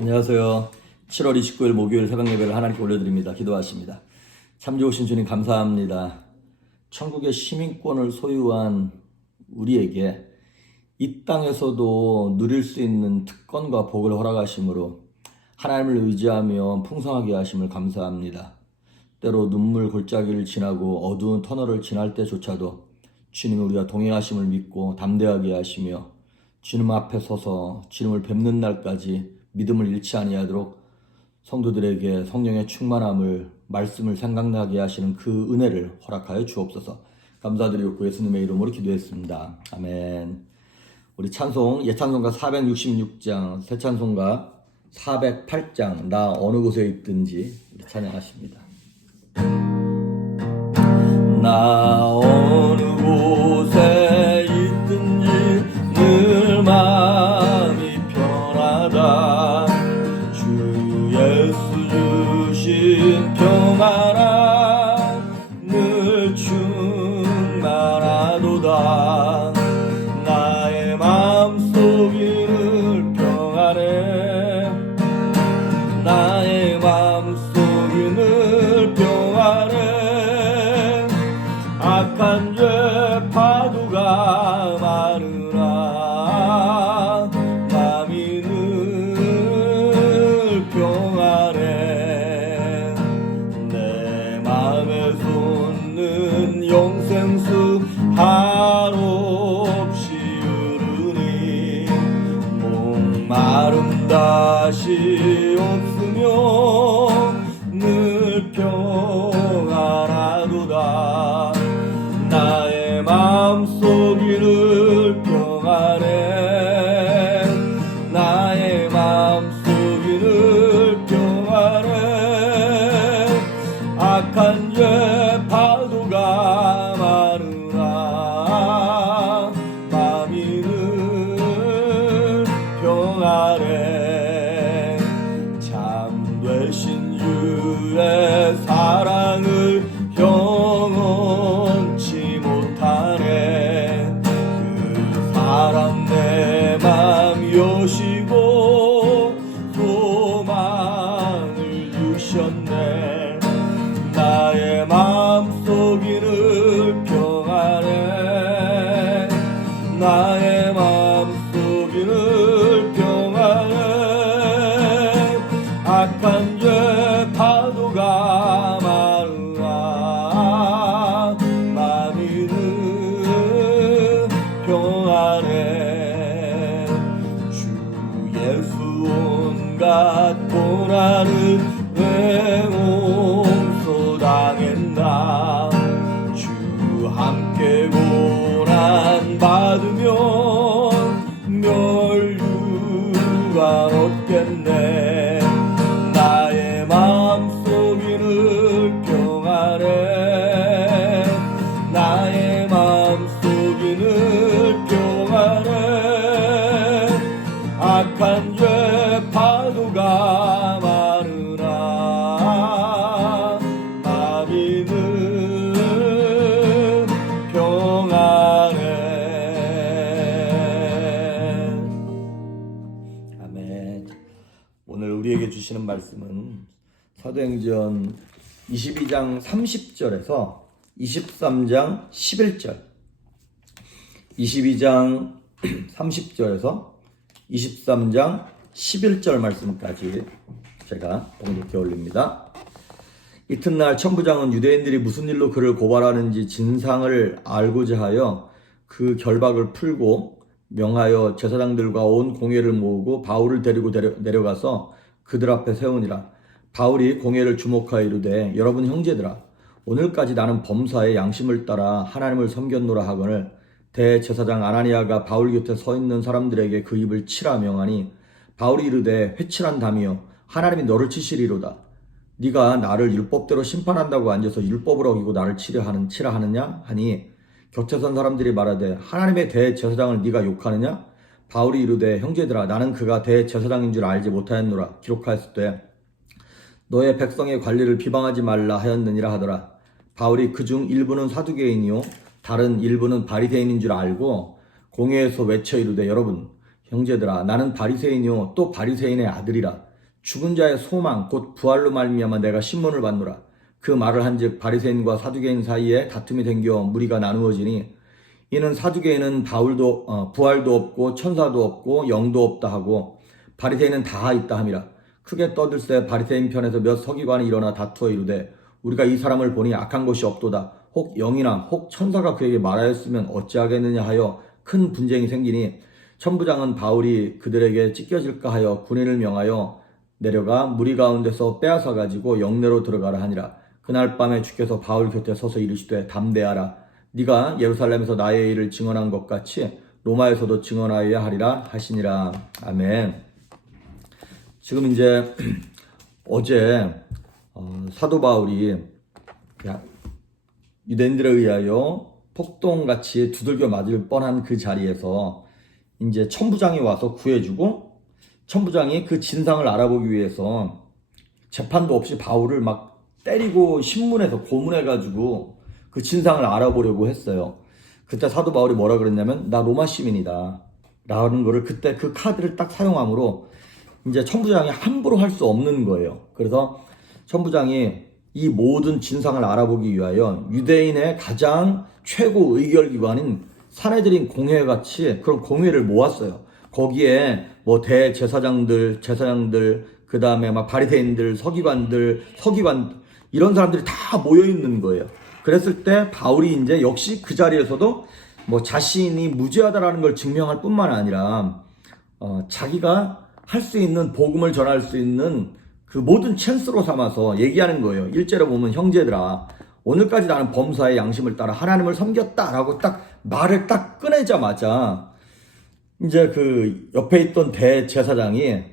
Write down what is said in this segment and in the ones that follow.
안녕하세요. 7월 29일 목요일 새벽 예배를 하나님께 올려드립니다. 기도하십니다. 참 좋으신 주님 감사합니다. 천국의 시민권을 소유한 우리에게 이 땅에서도 누릴 수 있는 특권과 복을 허락하심으로 하나님을 의지하며 풍성하게 하심을 감사합니다. 때로 눈물 골짜기를 지나고 어두운 터널을 지날 때조차도 주님이 우리가 동행하심을 믿고 담대하게 하시며 주님 앞에 서서 주님을 뵙는 날까지 믿음을 잃지 아니하도록 성도들에게 성령의 충만함을 말씀을 생각나게 하시는 그 은혜를 허락하여 주옵소서. 감사드리고 예수님의 이름으로 기도했습니다. 아멘. 우리 찬송 예찬송가 466장 새찬송가 408장 나 어느 곳에 있든지 찬양하십니다. 나 어느 곳에 있든지 늘 마음이 편하다. 주 예수 주신 평안함 늘 충만하도다. 나의 마음속이 늘 평안해. 나의 마음속이 늘 평안해. 악한 죄 파도가 많으나 마음이 늘 평안해. 내 마음에 솟는 영생수 한없이 흐르니 목마름 다시 없으며 늘 평안하도다. 나의 마음속이 늘 평안해. 나의 마음속이 늘 평안해. 악한 죄 파도가 많으나 마음이 늘 평안해. 참되신 주의 사랑을 경험치 못하네. 그 사랑 내 맘 여시고 소망을 주셨네. 나의 마음속이 늘 평안해. 나의 마음속이 늘 평안해. 악한 죄 파도가 많으나 마음이 늘 평안해. 주 예수 온갖 고난을 옹소당했나. 주 함께 고난 받으면 멸류관 얻겠네. 나의 마음속이 늘 평안해. 나의 마음속이 늘 평안해. 악한 죄 파도가 많으나 마음이 늘 평안해. 아멘. 오늘 우리에게 주시는 말씀은 사도행전 22장 30절에서 23장 11절 22장 30절에서 23장 11절 말씀까지 제가 봉독해 올립니다. 이튿날 천부장은 유대인들이 무슨 일로 그를 고발하는지 진상을 알고자 하여 그 결박을 풀고 명하여 제사장들과 온 공회를 모으고 바울을 데리고 내려가서 그들 앞에 세우니라. 바울이 공회를 주목하여 이르되 여러분 형제들아, 오늘까지 나는 범사의 양심을 따라 하나님을 섬겼노라 하거늘 대제사장 아나니아가 바울 곁에 서 있는 사람들에게 그 입을 치라 명하니 바울이 이르되 회칠한다며 하나님이 너를 치시리로다. 네가 나를 율법대로 심판한다고 앉아서 율법을 어기고 나를 치라 하느냐 하니 곁에 선 사람들이 말하되 하나님의 대제사장을 네가 욕하느냐? 바울이 이르되 형제들아, 나는 그가 대제사장인 줄 알지 못하였노라. 기록하였을 때 너의 백성의 관리를 비방하지 말라 하였느니라 하더라. 바울이 그중 일부는 사두개인이요 다른 일부는 바리새인인 줄 알고 공회에서 외쳐 이르되 여러분 형제들아 나는 바리새인이요 또 바리새인의 아들이라. 죽은 자의 소망 곧 부활로 말미암아 내가 신문을 받노라. 그 말을 한즉 바리새인과 사두개인 사이에 다툼이 생겨 무리가 나누어지니 이는 사두개인은 부활도 없고 천사도 없고 영도 없다 하고 바리새인은 다 있다 함이라. 크게 떠들세 바리새인 편에서 몇 서기관이 일어나 다투어 이르되 우리가 이 사람을 보니 악한 것이 없도다. 혹 영이나 혹 천사가 그에게 말하였으면 어찌하겠느냐 하여 큰 분쟁이 생기니 천부장은 바울이 그들에게 찢겨질까 하여 군인을 명하여 내려가 무리 가운데서 빼앗아 가지고 영내로 들어가라 하니라. 그날 밤에 주께서 바울 곁에 서서 이르시되 담대하라. 네가 예루살렘에서 나의 일을 증언한 것 같이 로마에서도 증언하여야 하리라 하시니라. 아멘. 지금 이제 어제 사도 바울이 유대인들에 의하여 폭동같이 두들겨 맞을 뻔한 그 자리에서 이제 천부장이 와서 구해주고 천부장이 그 진상을 알아보기 위해서 재판도 없이 바울을 막 때리고 신문에서 고문해가지고 그 진상을 알아보려고 했어요. 그때 사도 바울이 뭐라 그랬냐면 나 로마 시민이다 라는 거를 그때 그 카드를 딱 사용함으로 이제 천부장이 함부로 할 수 없는 거예요. 그래서 천부장이 이 모든 진상을 알아보기 위하여 유대인의 가장 최고 의결기관인 사내들인 공회같이 그런 공회를 모았어요. 거기에 뭐 대제사장들, 제사장들, 그 다음에 막 바리새인들, 서기관 이런 사람들이 다 모여 있는 거예요. 그랬을 때 바울이 이제 역시 그 자리에서도 뭐 자신이 무죄하다라는 걸 증명할 뿐만 아니라 자기가 할 수 있는 복음을 전할 수 있는 그 모든 찬스로 삼아서 얘기하는 거예요. 1절에 보면 형제들아 오늘까지 나는 범사의 양심을 따라 하나님을 섬겼다라고 딱 말을 딱 꺼내자마자 이제 그 옆에 있던 대제사장이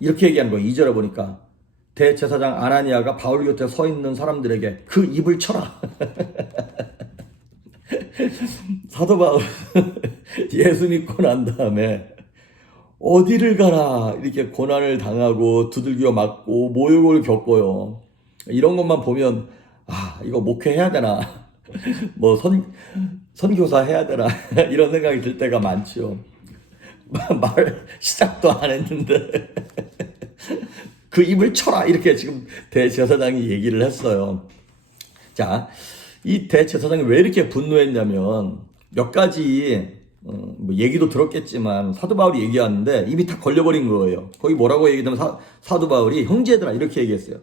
이렇게 얘기하는 거예요. 2절에 보니까 대제사장 아나니아가 바울 곁에 서 있는 사람들에게 그 입을 쳐라. 사도 바울 예수 믿고 난 다음에 어디를 가라 이렇게 고난을 당하고 두들겨 맞고 모욕을 겪고요. 이런 것만 보면 이거 목회해야 되나 뭐 선교사 해야 되나 이런 생각이 들 때가 많죠. 말 시작도 안 했는데 그 입을 쳐라 이렇게 지금 대제사장이 얘기를 했어요. 자, 이 대제사장이 왜 이렇게 분노했냐면 몇 가지 뭐 얘기도 들었겠지만 사도 바울이 얘기하는데 이미 다 걸려버린 거예요. 거기 뭐라고 얘기하면 사도 바울이 형제들아 이렇게 얘기했어요.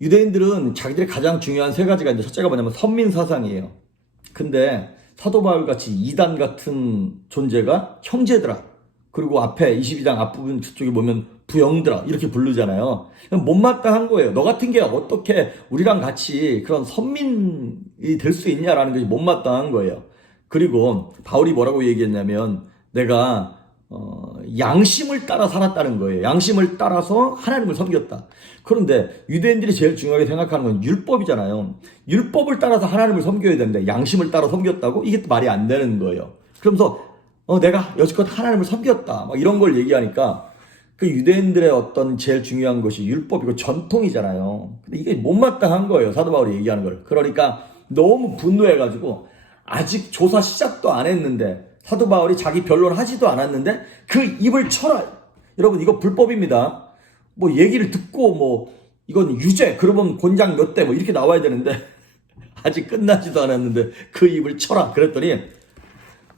유대인들은 자기들의 가장 중요한 세 가지가 있는데 첫째가 뭐냐면 선민사상이에요. 근데 사도 바울 같이 이단 같은 존재가 형제들아, 그리고 앞에 22장 앞부분 저쪽에 보면 부형들아 이렇게 부르잖아요. 못마땅한 거예요. 너 같은 게 어떻게 우리랑 같이 그런 선민이 될 수 있냐라는 것이 못마땅한 거예요. 그리고 바울이 뭐라고 얘기했냐면 내가 양심을 따라 살았다는 거예요. 양심을 따라서 하나님을 섬겼다. 그런데 유대인들이 제일 중요하게 생각하는 건 율법이잖아요. 율법을 따라서 하나님을 섬겨야 되는데 양심을 따라 섬겼다고? 이게 말이 안 되는 거예요. 그러면서 내가 여지껏 하나님을 섬겼다 막 이런 걸 얘기하니까 그 유대인들의 어떤 제일 중요한 것이 율법이고 전통이잖아요. 근데 이게 못마땅한 거예요. 사도 바울이 얘기하는 걸. 그러니까 너무 분노해가지고 아직 조사 시작도 안 했는데 사도 바울이 자기 변론 하지도 않았는데 그 입을 쳐라. 여러분 이거 불법입니다. 뭐 얘기를 듣고 뭐 이건 유죄 그러면 곤장 몇 대 뭐 이렇게 나와야 되는데 아직 끝나지도 않았는데 그 입을 쳐라. 그랬더니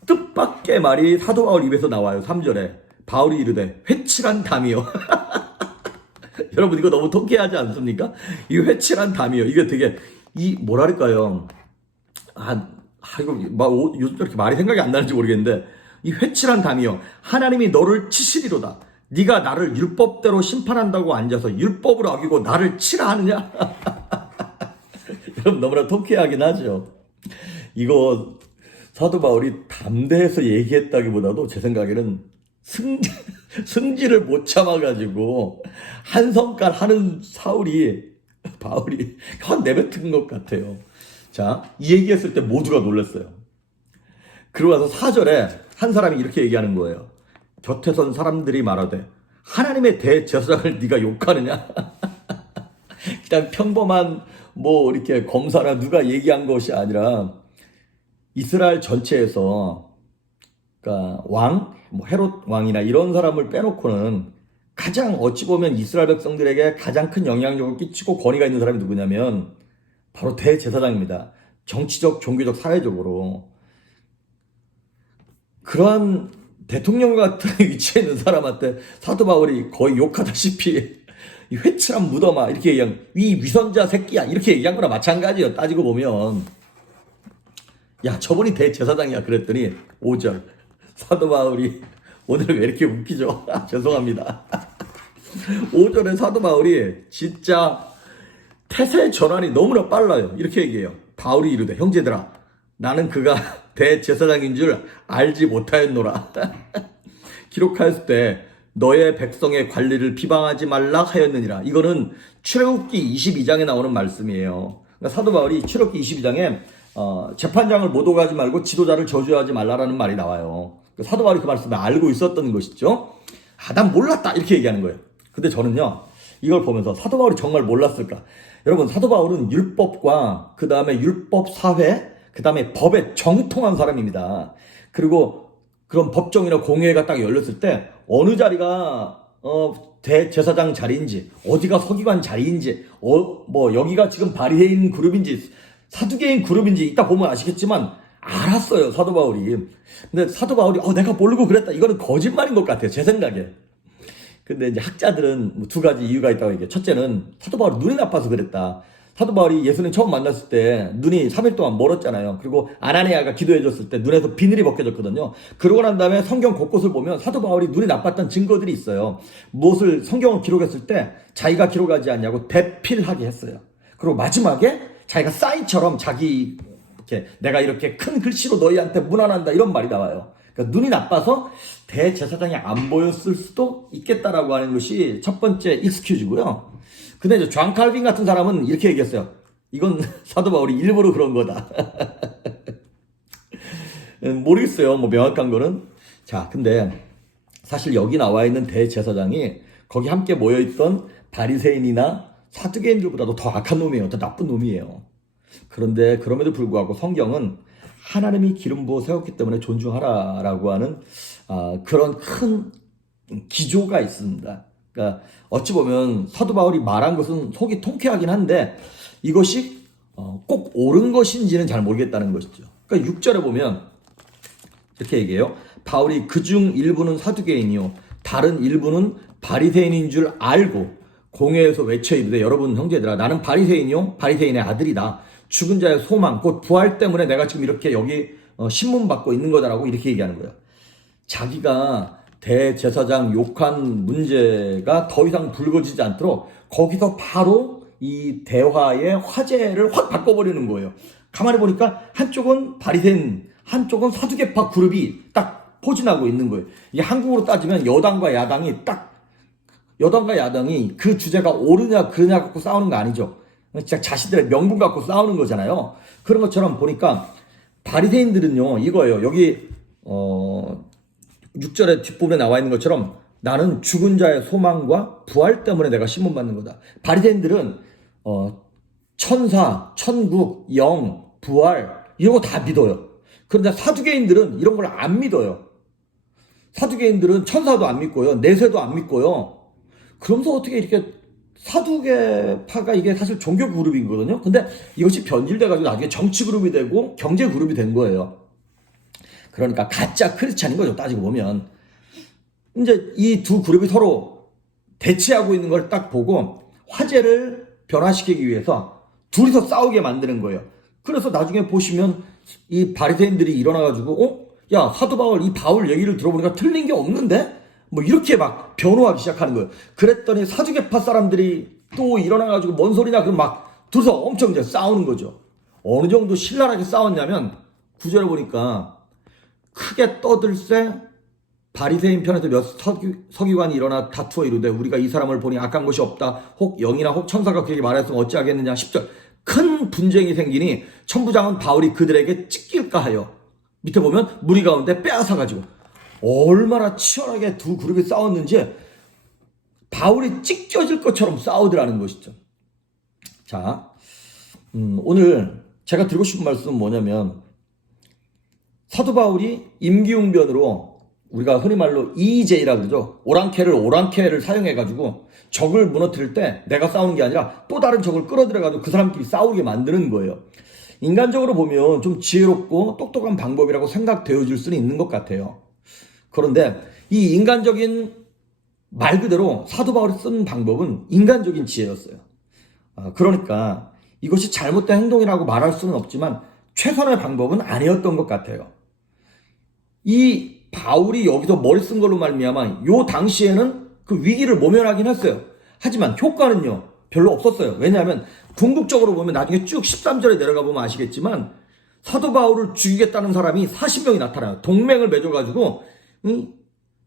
뜻밖의 말이 사도 바울 입에서 나와요. 3절에 바울이 이르되 회칠한 담이요. 여러분 이거 너무 통쾌하지 않습니까? 이 회칠한 담이요. 이게 되게 뭐랄까요? 이거 요즘 이렇게 말이 생각이 안 나는지 모르겠는데 이 회칠한 담이요 하나님이 너를 치시리로다. 네가 나를 율법대로 심판한다고 앉아서 율법을 어기고 나를 치라 하느냐? 여러분 너무나 통쾌하긴 하죠. 이거 사도 바울이 담대해서 얘기했다기보다도 제 생각에는 승질을 못 참아가지고 한성깔 하는 바울이 한 내뱉은 것 같아요. 자, 이 얘기했을 때 모두가 놀랐어요. 그러고 나서 4절에 한 사람이 이렇게 얘기하는 거예요. 곁에 선 사람들이 말하되 하나님의 대제사장을 네가 욕하느냐? 그냥 평범한 뭐 이렇게 검사나 누가 얘기한 것이 아니라 이스라엘 전체에서 그러니까 왕 뭐 헤롯 왕이나 이런 사람을 빼놓고는 가장 어찌 보면 이스라엘 백성들에게 가장 큰 영향력을 끼치고 권위가 있는 사람이 누구냐면 바로 대제사장입니다. 정치적, 종교적, 사회적으로. 그러한 대통령 같은 위치에 있는 사람한테 사도 바울이 거의 욕하다시피 이 회칠한 무덤아 이렇게 얘기한, 이 위선자 새끼야 이렇게 얘기한 거나 마찬가지예요. 따지고 보면. 야, 저분이 대제사장이야 그랬더니 5절 사도 바울이 오늘 왜 이렇게 웃기죠? 죄송합니다. 5절에 사도 바울이 진짜 태세 전환이 너무나 빨라요. 이렇게 얘기해요. 바울이 이르되 형제들아 나는 그가 대제사장인 줄 알지 못하였노라. 기록하였을 때 너의 백성의 관리를 비방하지 말라 하였느니라. 이거는 출애굽기 22장에 나오는 말씀이에요. 그러니까 사도 바울이 출애굽기 22장에 재판장을 못 오게 하지 말고 지도자를 저주하지 말라라는 말이 나와요. 사도 바울이 그 말씀을 알고 있었던 것이죠. 난 몰랐다 이렇게 얘기하는 거예요. 근데 저는요 이걸 보면서 사도 바울이 정말 몰랐을까? 여러분, 사도 바울은 율법과 그 다음에 율법 사회, 그 다음에 법에 정통한 사람입니다. 그리고 그런 법정이나 공회가 딱 열렸을 때 어느 자리가 대제사장 자리인지, 어디가 서기관 자리인지, 뭐 여기가 지금 바리새인 그룹인지 사두개인 그룹인지 이따 보면 아시겠지만 알았어요, 사도 바울이. 근데 사도 바울이 내가 모르고 그랬다, 이거는 거짓말인 것 같아요, 제 생각에. 근데 이제 학자들은 두 가지 이유가 있다고 얘기해요. 첫째는 사도 바울이 눈이 나빠서 그랬다. 사도 바울이 예수님 처음 만났을 때 눈이 3일 동안 멀었잖아요. 그리고 아나니아가 기도해줬을 때 눈에서 비늘이 벗겨졌거든요. 그러고 난 다음에 성경 곳곳을 보면 사도 바울이 눈이 나빴던 증거들이 있어요. 무엇을 성경을 기록했을 때 자기가 기록하지 않냐고 대필하게 했어요. 그리고 마지막에 자기가 사인처럼 자기 이렇게 내가 이렇게 큰 글씨로 너희한테 문안한다 이런 말이 나와요. 그러니까 눈이 나빠서 대제사장이 안 보였을 수도 있겠다라고 하는 것이 첫 번째 익스큐즈고요. 근데 이제 존 칼빈 같은 사람은 이렇게 얘기했어요. 이건 사도 바울이 일부러 그런 거다. 모르겠어요, 뭐 명확한 거는. 자, 근데 사실 여기 나와 있는 대제사장이 거기 함께 모여있던 바리새인이나 사두개인들보다도 더 악한 놈이에요. 더 나쁜 놈이에요. 그런데 그럼에도 불구하고 성경은 하나님이 기름 부어 세웠기 때문에 존중하라라고 하는 그런 큰 기조가 있습니다. 그러니까 어찌 보면 사도 바울이 말한 것은 속이 통쾌하긴 한데 이것이 꼭 옳은 것인지는 잘 모르겠다는 것이죠. 그러니까 6절에 보면 이렇게 얘기해요. 바울이 그중 일부는 사두개인이요 다른 일부는 바리새인인 줄 알고 공회에서 외쳐 이르되 여러분 형제들아 나는 바리새인이요 바리새인의 아들이다. 죽은 자의 소망 곧 부활 때문에 내가 지금 이렇게 여기 신문 받고 있는 거다라고 이렇게 얘기하는 거예요. 자기가 대제사장 욕한 문제가 더 이상 불거지지 않도록 거기서 바로 이 대화의 화제를 확 바꿔버리는 거예요. 가만히 보니까 한쪽은 바리새인, 한쪽은 사두개파 그룹이 딱 포진하고 있는 거예요. 이게 한국으로 따지면 여당과 야당이 그 주제가 옳으냐 그르냐 갖고 싸우는 거 아니죠. 진짜 자신들의 명분 갖고 싸우는 거잖아요. 그런 것처럼 보니까 바리새인들은요 이거예요. 여기 6절의 뒷부분에 나와 있는 것처럼 나는 죽은 자의 소망과 부활 때문에 내가 신문받는 거다. 바리새인들은 천사, 천국, 영, 부활 이런 거 다 믿어요. 그런데 사두개인들은 이런 걸 안 믿어요. 사두개인들은 천사도 안 믿고요. 내세도 안 믿고요. 그러면서 어떻게 이렇게 사두개파가 이게 사실 종교 그룹이거든요. 근데 이것이 변질돼가지고 나중에 정치 그룹이 되고 경제 그룹이 된 거예요. 그러니까 가짜 크리스찬인 거죠, 따지고 보면. 이제 이 두 그룹이 서로 대치하고 있는 걸 딱 보고 화제를 변화시키기 위해서 둘이서 싸우게 만드는 거예요. 그래서 나중에 보시면 이 바리새인들이 일어나가지고 야 사도 바울 이 바울 얘기를 들어보니까 틀린 게 없는데? 뭐 이렇게 막 변호하기 시작하는 거예요. 그랬더니 사두개파 사람들이 또 일어나가지고 뭔 소리냐 그럼 막 둘이서 엄청 이제 싸우는 거죠. 어느 정도 신랄하게 싸웠냐면 9절에 보니까 크게 떠들새 바리새인 편에서 몇 서기관이 일어나 다투어 이르되 우리가 이 사람을 보니 악한 것이 없다. 혹 영이나 혹 천사가 그에게 말했으면 어찌하겠느냐. 10절 큰 분쟁이 생기니 천부장은 바울이 그들에게 찢길까 하여 밑에 보면 무리 가운데 빼앗아가지고 얼마나 치열하게 두 그룹이 싸웠는지 바울이 찢겨질 것처럼 싸우더라는 것이죠. 자, 오늘 제가 드리고 싶은 말씀은 뭐냐면 사도 바울이 임기응변으로 우리가 흔히 말로 EJ라 그러죠. 오랑캐를 사용해가지고 적을 무너뜨릴 때 내가 싸우는 게 아니라 또 다른 적을 끌어들여가지고 그 사람끼리 싸우게 만드는 거예요. 인간적으로 보면 좀 지혜롭고 똑똑한 방법이라고 생각되어질 수는 있는 것 같아요. 그런데 이 인간적인 말 그대로 사도 바울이 쓴 방법은 인간적인 지혜였어요. 그러니까 이것이 잘못된 행동이라고 말할 수는 없지만 최선의 방법은 아니었던 것 같아요. 이 바울이 여기서 머리 쓴 걸로 말미암아 요 당시에는 그 위기를 모면하긴 했어요. 하지만 효과는요 별로 없었어요. 왜냐하면 궁극적으로 보면 나중에 쭉 13절에 내려가 보면 아시겠지만 사도 바울을 죽이겠다는 사람이 40명이 나타나요. 동맹을 맺어가지고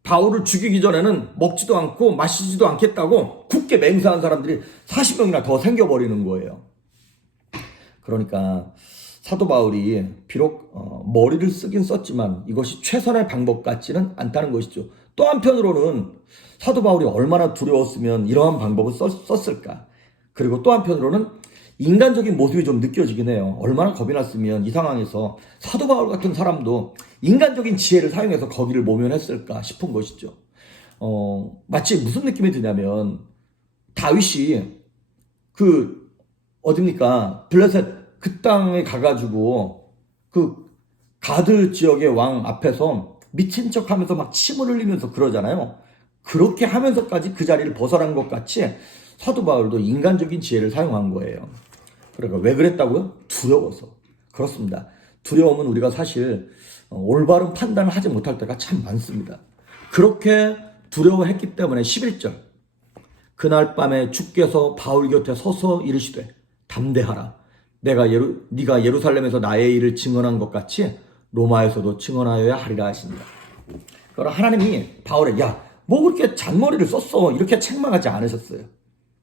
바울을 죽이기 전에는 먹지도 않고 마시지도 않겠다고 굳게 맹세한 사람들이 40명이나 더 생겨버리는 거예요. 그러니까 사도 바울이 비록 머리를 쓰긴 썼지만 이것이 최선의 방법 같지는 않다는 것이죠. 또 한편으로는 사도 바울이 얼마나 두려웠으면 이러한 방법을 썼을까. 그리고 또 한편으로는 인간적인 모습이 좀 느껴지긴 해요. 얼마나 겁이 났으면 이 상황에서 사도 바울 같은 사람도 인간적인 지혜를 사용해서 거기를 모면했을까 싶은 것이죠. 마치 무슨 느낌이 드냐면 다윗이 어딥니까? 블레셋 그 땅에 가가지고 그 가드 지역의 왕 앞에서 미친 척 하면서 막 침을 흘리면서 그러잖아요. 그렇게 하면서까지 그 자리를 벗어난 것 같이 사도 바울도 인간적인 지혜를 사용한 거예요. 그러니까 왜 그랬다고요? 두려워서. 그렇습니다. 두려움은 우리가 사실 올바른 판단을 하지 못할 때가 참 많습니다. 그렇게 두려워했기 때문에 11절 그날 밤에 주께서 바울 곁에 서서 이르시되 담대하라. 네가 예루살렘에서 나의 일을 증언한 것 같이 로마에서도 증언하여야 하리라 하십니다. 그러나 하나님이 바울에 뭐 그렇게 잔머리를 썼어 이렇게 책망하지 않으셨어요.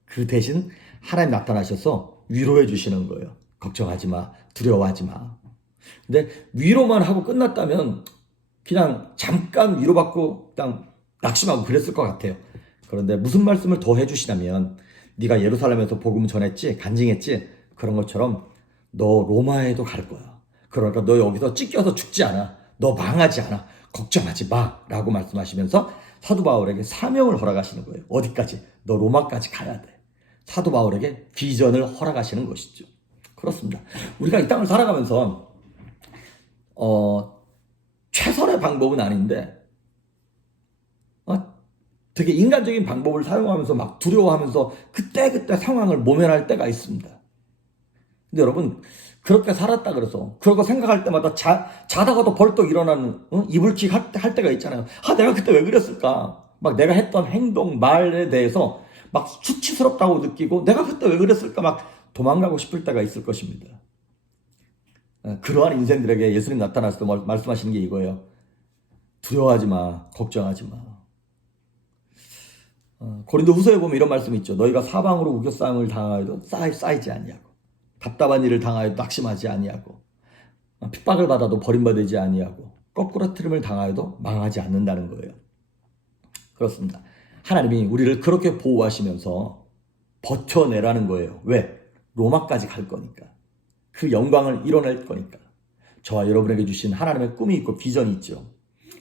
그 대신 하나님 나타나셔서 위로해 주시는 거예요. 걱정하지 마. 두려워하지 마. 근데 위로만 하고 끝났다면 그냥 잠깐 위로받고 그냥 낙심하고 그랬을 것 같아요. 그런데 무슨 말씀을 더 해주시냐면 네가 예루살렘에서 복음 전했지 간증했지 그런 것처럼 너 로마에도 갈 거야. 그러니까 너 여기서 찢겨서 죽지 않아. 너 망하지 않아. 걱정하지 마 라고 말씀하시면서 사도 바울에게 사명을 허락하시는 거예요. 어디까지? 너 로마까지 가야 돼. 사도 바울에게 비전을 허락하시는 것이죠. 그렇습니다. 우리가 이 땅을 살아가면서 최선의 방법은 아닌데 되게 인간적인 방법을 사용하면서 막 두려워하면서 그때그때 상황을 모면할 때가 있습니다. 근데 여러분 그렇게 살았다 그래서 그러고 생각할 때마다 자다가도 벌떡 일어나는 이불킥 할 때가 있잖아요. 내가 그때 왜 그랬을까? 막 내가 했던 행동, 말에 대해서 막 수치스럽다고 느끼고 내가 그때 왜 그랬을까? 막 도망가고 싶을 때가 있을 것입니다. 그러한 인생들에게 예수님 나타났을 때 말씀하시는 게 이거예요. 두려워하지 마. 걱정하지 마. 고린도 후서에 보면 이런 말씀이 있죠. 너희가 사방으로 우겨싸움을 당하여도 쌓이지 아니하고 답답한 일을 당하여도 낙심하지 아니하고 핍박을 받아도 버림받지 아니하고 거꾸러뜨림을 당하여도 망하지 않는다는 거예요. 그렇습니다. 하나님이 우리를 그렇게 보호하시면서 버텨내라는 거예요. 왜? 로마까지 갈 거니까. 그 영광을 이뤄낼 거니까. 저와 여러분에게 주신 하나님의 꿈이 있고 비전이 있죠.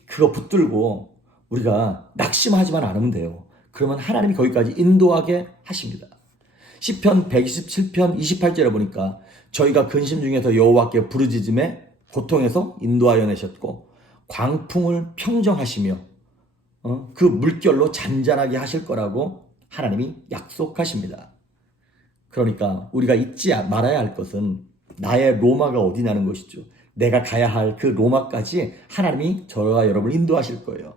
그거 붙들고 우리가 낙심하지만 않으면 돼요. 그러면 하나님이 거기까지 인도하게 하십니다. 시편 127편 28절에 보니까 저희가 근심 중에서 여호와께 부르짖음에 고통에서 인도하여 내셨고 광풍을 평정하시며 그 물결로 잔잔하게 하실 거라고 하나님이 약속하십니다. 그러니까 우리가 잊지 말아야 할 것은 나의 로마가 어디냐는 것이죠. 내가 가야 할 그 로마까지 하나님이 저와 여러분을 인도하실 거예요.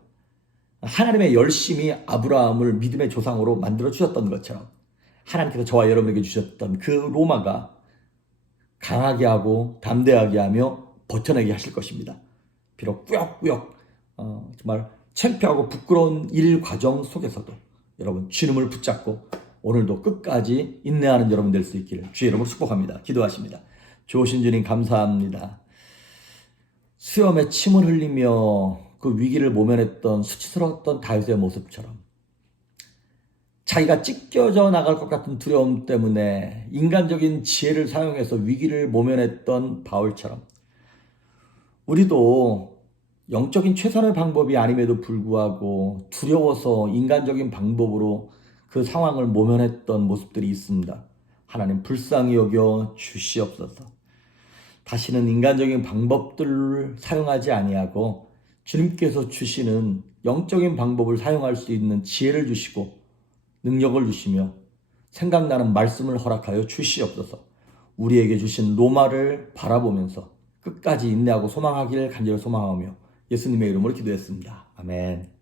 하나님의 열심히 아브라함을 믿음의 조상으로 만들어 주셨던 것처럼 하나님께서 저와 여러분에게 주셨던 그 로마가 강하게 하고 담대하게 하며 버텨내게 하실 것입니다. 비록 꾸역꾸역 정말 창피하고 부끄러운 일 과정 속에서도 여러분 주님을 붙잡고 오늘도 끝까지 인내하는 여러분 될 수 있기를 주의 이름으로 축복합니다. 기도하십니다. 좋으신 주님 감사합니다. 수염에 침을 흘리며 그 위기를 모면했던 수치스러웠던 다윗의 모습처럼 자기가 찢겨져 나갈 것 같은 두려움 때문에 인간적인 지혜를 사용해서 위기를 모면했던 바울처럼 우리도 영적인 최선의 방법이 아님에도 불구하고 두려워서 인간적인 방법으로 그 상황을 모면했던 모습들이 있습니다. 하나님 불쌍히 여겨 주시옵소서. 다시는 인간적인 방법들을 사용하지 아니하고 주님께서 주시는 영적인 방법을 사용할 수 있는 지혜를 주시고 능력을 주시며 생각나는 말씀을 허락하여 주시옵소서. 우리에게 주신 로마를 바라보면서 끝까지 인내하고 소망하기를 간절히 소망하며 예수님의 이름으로 기도했습니다. 아멘.